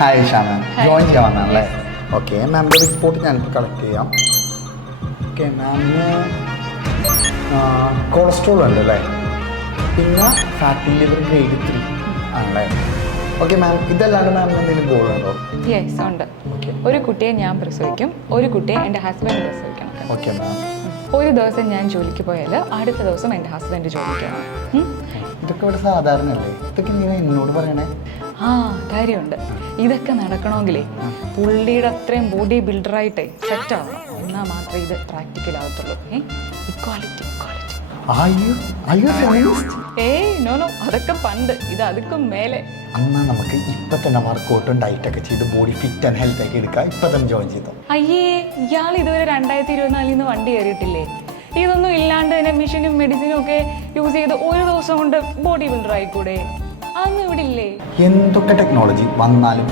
Hi Shah മാം, join ചെയ്യാൻ വന്നാണല്ലേ? Okay, മാമിൻ്റെ report ഞാനിപ്പോൾ കളക്ട് ചെയ്യാം. ഓക്കെ, മാമിന് കൊളസ്ട്രോൾ ഉണ്ട് അല്ലേ? പിന്നെ ഫാറ്റി ലിവർ ഗ്രേഡ് 3 ആണല്ലേ? ഓക്കെ മാം, ഇതല്ലാണ്ട് മാമിന് എന്തെങ്കിലും ഗോൾ ഉണ്ടോ? യെസ് ഉണ്ട്. ഒരു കുട്ടിയെ ഞാൻ പ്രസവിക്കും, ഒരു കുട്ടിയെ എൻ്റെ ഹസ്ബൻഡ് പ്രസവിക്കണം. Okay ma'am. ഒരു ദിവസം ഞാൻ ജോലിക്ക് പോയാൽ അടുത്ത ദിവസം എൻ്റെ ഹസ്ബൻഡ് ജോലിക്കാണ്. ഇതൊക്കെ ഇവിടെ സാധാരണയല്ലേ? ഇതൊക്കെ ഇങ്ങനെ എന്നോട് പറയണേ? കാര്യമുണ്ട്. ഇതൊക്കെ നടക്കണമെങ്കിലേ പുള്ളിയുടെ അത്രയും ബോഡി ബിൽഡറായിട്ടേ സെറ്റ് ആവണം. എന്നാൽ മാത്രമേ ഇത് പ്രാക്ടിക്കൽ ആകത്തുള്ളൂ. Equality equality. നോ അതൊക്കെ പണ്ട്, ഇത് അതൊക്കെ മേലെ. എന്നാൽ നമുക്ക് ഇപ്പം തന്നെ വർക്കൗട്ടും ഡയറ്റൊക്കെ ചെയ്ത് ബോഡി ഫിറ്റ് ആൻഡ് ഹെൽത്ത് ആക്കി എടുക്കാം. ഇപ്പം തന്നെ ജോയിൻ ചെയ്തോ. അയ്യേ, ഇയാൾ ഇതുവരെ 2024 വണ്ടി കയറിയിട്ടില്ലേ? ഇതൊന്നും ഇല്ലാണ്ട് തന്നെ മെഷീനും മെഡിസിനും ഒക്കെ യൂസ് ചെയ്ത് ഒരു ദിവസം കൊണ്ട് ബോഡി ബിൽഡർ ആയിക്കൂടെ? അതൊന്നും ഇവിടെ ഇല്ലേ? എന്തൊക്കെ ടെക്നോളജി വന്നാലും